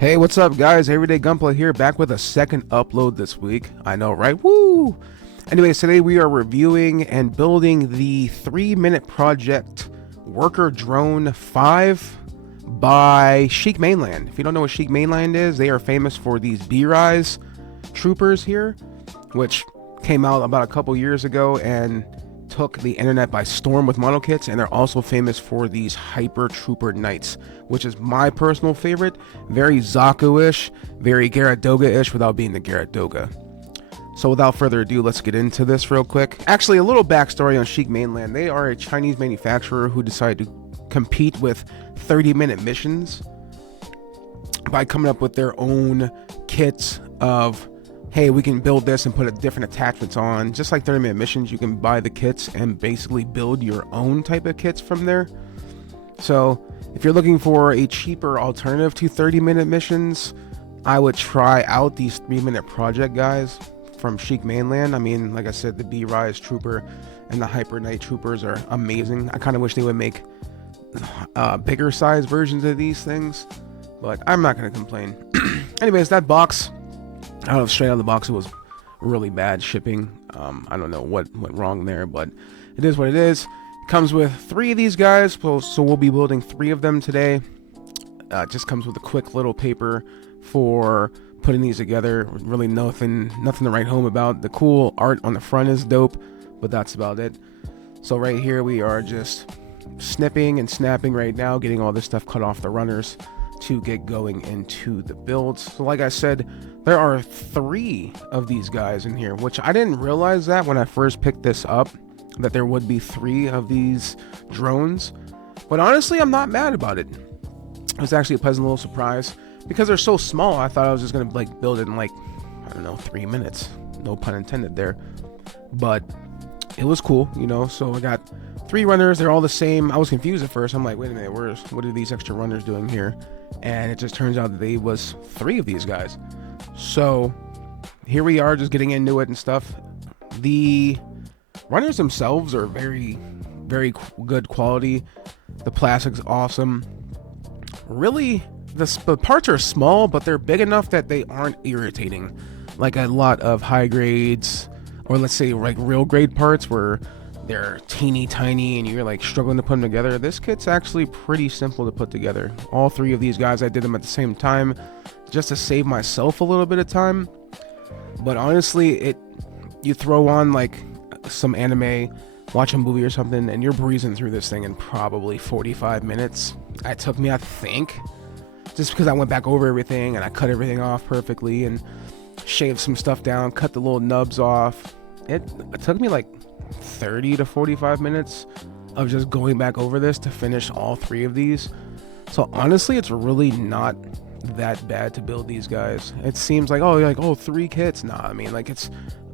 Hey, what's up, guys? Everyday Gunpla here, back with a second upload this week. I know, right? Woo! Anyways, today we are reviewing and building the 3-minute project Worker Drone 5 by Sheik Mainland. If you don't know what Sheik Mainland is, they are famous for these B-Rise troopers here, which came out about a couple years ago and took the internet by storm with model kits. And they're also famous for these Hyper Trooper Knights, which is my personal favorite. Very Zaku-ish, very Gyaradoga-ish without being the Gyaradoga. So without further ado, let's get into this real quick. Actually, a little backstory on Sheik Mainland. They are a Chinese manufacturer who decided to compete with 30-minute missions by coming up with their own kits of, hey, we can build this and put different attachments on. Just like 30-minute missions, you can buy the kits and basically build your own type of kits from there. So if you're looking for a cheaper alternative to 30-minute missions, I would try out these 3-minute project guys from Sheik Mainland. I mean, like I said, the B-Rise Trooper and the Hyper Knight Troopers are amazing. I kind of wish they would make bigger size versions of these things, but I'm not going to complain. Anyways, that box, I don't know, straight out of the box, it was really bad shipping. I don't know what went wrong there, but it is what it is. It comes with 3 of these guys, so we'll be building 3 of them today. It just comes with a quick little paper for putting these together. Really nothing to write home about. The cool art on the front is dope, but that's about it. So right here we are just snipping and snapping right now, getting all this stuff cut off the runners to get going into the builds. So like I said, there are 3 of these guys in here, which I didn't realize that when I first picked this up, that there would be 3 of these drones. But honestly, I'm not mad about it. It was actually a pleasant little surprise. Because they're so small, I thought I was just gonna like build it in like, I don't know, 3 minutes. No pun intended there. But it was cool, you know. So I got 3 runners. They're all the same. I was confused at first. I'm like, wait a minute, what are these extra runners doing here? And it just turns out that they was 3 of these guys. So here we are, just getting into it and stuff. The runners themselves are very, very good quality. The plastic's awesome. Really, the parts are small, but they're big enough that they aren't irritating. Like a lot of high grades, or let's say like real grade parts where they're teeny tiny and you're like struggling to put them together. This kit's actually pretty simple to put together. All 3 of these guys, I did them at the same time just to save myself a little bit of time. But honestly, you throw on like some anime, watch a movie or something, and you're breezing through this thing in probably 45 minutes. It took me, I think, just because I went back over everything and I cut everything off perfectly and shaved some stuff down, cut the little nubs off. It took me like 30 to 45 minutes of just going back over this to finish all 3 of these. So honestly, it's really not that bad to build these guys. It seems like, oh, you're like, oh, 3 kits. Nah, I mean, like, it's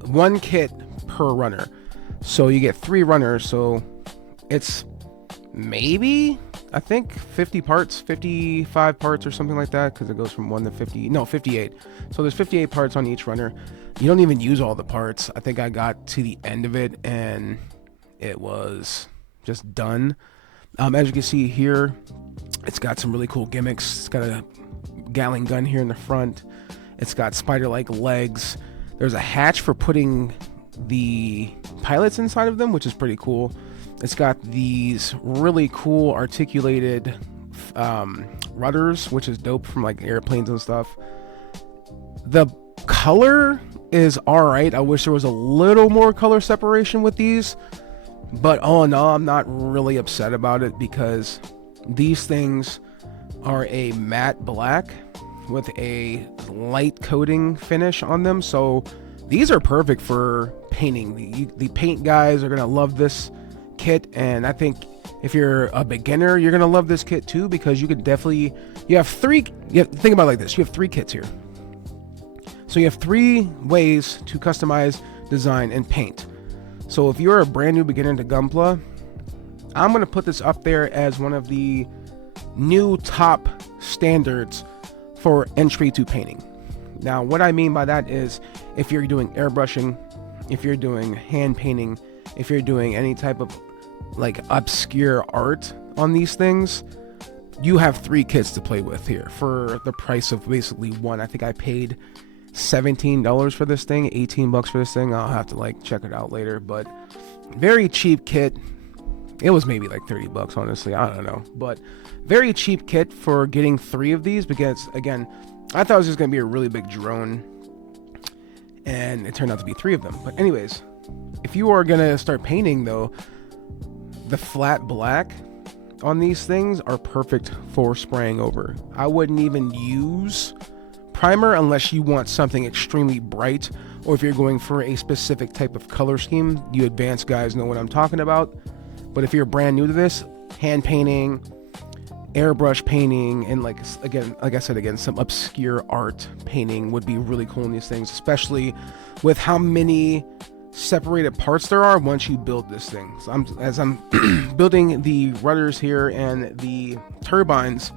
1 kit per runner. So you get 3 runners, so it's maybe, I think 50 parts, 55 parts or something like that, because it goes from 1 to 50, no, 58. So there's 58 parts on each runner. You don't even use all the parts. I think I got to the end of it and it was just done. As you can see here, it's got some really cool gimmicks. It's got a Gatling gun here in the front. It's got spider-like legs. There's a hatch for putting the pilots inside of them, which is pretty cool. It's got these really cool articulated rudders, which is dope, from like airplanes and stuff. The color is alright. I wish there was a little more color separation with these, but all in all, I'm not really upset about it because these things are a matte black with a light coating finish on them. So these are perfect for painting. The paint guys are gonna love this kit, and I think if you're a beginner, you're gonna love this kit too, because you could definitely, think about it like this, you have 3 kits here. So you have 3 ways to customize, design, and paint. So if you're a brand new beginner to Gunpla, I'm gonna put this up there as one of the new top standards for entry to painting. Now, what I mean by that is, if you're doing airbrushing, if you're doing hand painting, if you're doing any type of like obscure art on these things, you have 3 kits to play with here for the price of basically one. I think I paid $17 for this thing, 18 bucks for this thing. I'll have to like check it out later, but very cheap kit. It was maybe like 30 bucks, honestly. I don't know, but very cheap kit for getting 3 of these, because again, I thought it was just gonna be a really big drone, and it turned out to be 3 of them. But anyways, if you are gonna start painting though, the flat black on these things are perfect for spraying over. I wouldn't even use primer unless you want something extremely bright, or if you're going for a specific type of color scheme. You advanced guys know what I'm talking about. But if you're brand new to this, hand painting, airbrush painting, and like I said again, some obscure art painting would be really cool in these things, especially with how many separated parts there are once you build this thing. So as I'm building the rudders here and the turbines,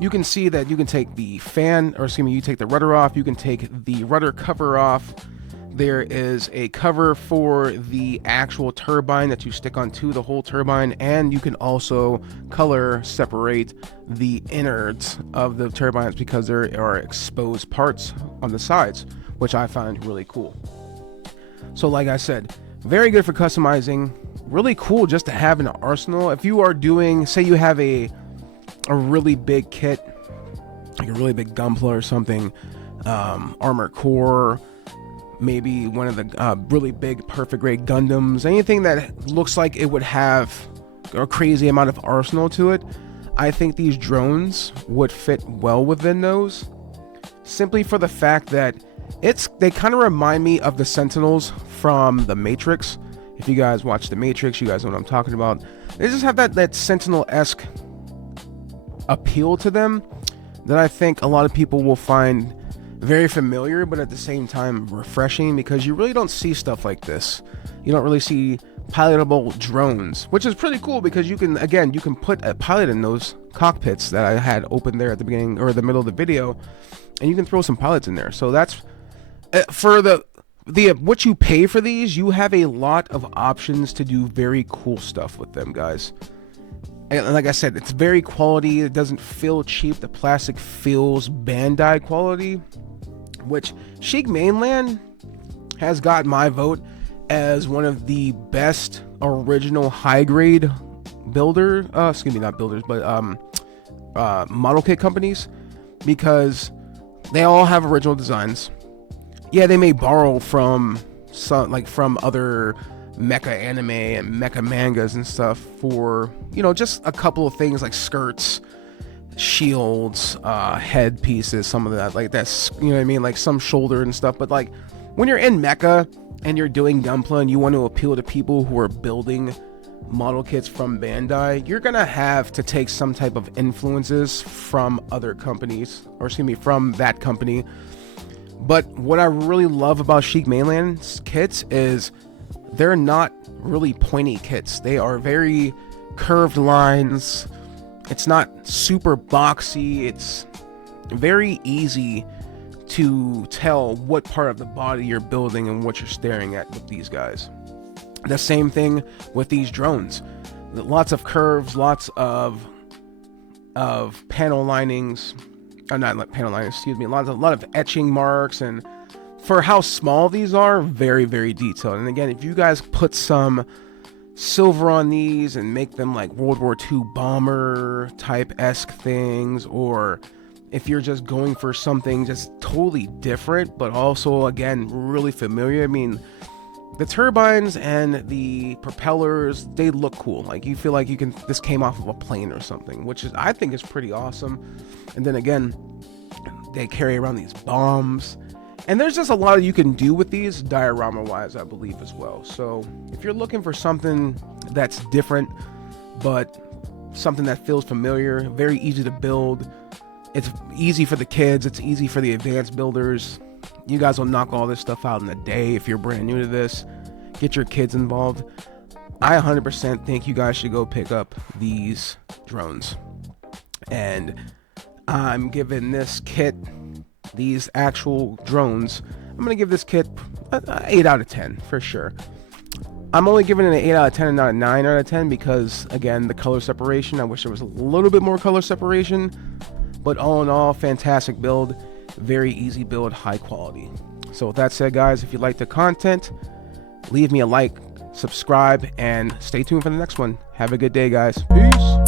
you can see that you can take the fan, or excuse me, you take the rudder off, you can take the rudder cover off. There is a cover for the actual turbine that you stick onto the whole turbine, and you can also color separate the innards of the turbines because there are exposed parts on the sides, which I find really cool. So like I said, very good for customizing, really cool just to have in an arsenal. If you are doing, say you have a really big kit, like a really big Gunpla or something, Armored Core, maybe one of the really big perfect grade Gundams, anything that looks like it would have a crazy amount of arsenal to it, I think these drones would fit well within those, simply for the fact that they kind of remind me of the Sentinels from the Matrix. If you guys watch the Matrix, you guys know what I'm talking about. They just have that Sentinel-esque appeal to them that I think a lot of people will find very familiar, but at the same time refreshing, because you really don't see stuff like this. You don't really see pilotable drones, which is pretty cool, because you can put a pilot in those cockpits that I had open there at the beginning or the middle of the video, and you can throw some pilots in there. So that's for the what you pay for these. You have a lot of options to do very cool stuff with them, guys. And like I said, it's very quality. It doesn't feel cheap. The plastic feels Bandai quality, which Sheik Mainland has got my vote as one of the best original high grade builder, excuse me, not builders, but model kit companies, because they all have original designs. Yeah, they may borrow from from other mecha anime and mecha mangas and stuff for, just a couple of things like skirts, shields, head pieces, some of that, like that's, what I mean, like some shoulder and stuff. But like when you're in mecha and you're doing Gunpla and you want to appeal to people who are building model kits from Bandai, you're gonna have to take some type of influences from other companies, or excuse me, from that company. But what I really love about Sheik Mainland's kits is they're not really pointy kits. They are very curved lines. It's not super boxy. It's very easy to tell what part of the body you're building and what you're staring at with these guys. The same thing with these drones. Lots of curves, lots of panel linings. Not panel linings, excuse me. A lot of etching marks, and for how small these are, very, very detailed. And again, if you guys put some silver on these and make them like World War II bomber type-esque things, or if you're just going for something just totally different, but also, again, really familiar. I mean, the turbines and the propellers, they look cool. Like you feel like this came off of a plane or something, which is, I think, is pretty awesome. And then again, they carry around these bombs, and there's just a lot you can do with these diorama wise, I believe, as well. So if you're looking for something that's different, but something that feels familiar, very easy to build, it's easy for the kids, it's easy for the advanced builders. You guys will knock all this stuff out in a day if you're brand new to this. Get your kids involved. I 100% think you guys should go pick up these drones. And I'm giving this kit, these actual drones, I'm going to give this kit an 8 out of 10 for sure. I'm only giving it an 8 out of 10 and not a 9 out of 10 because, again, the color separation. I wish there was a little bit more color separation. But all in all, fantastic build. Very easy build, high quality. So with that said, guys, if you like the content, leave me a like, subscribe, and stay tuned for the next one. Have a good day, guys. Peace.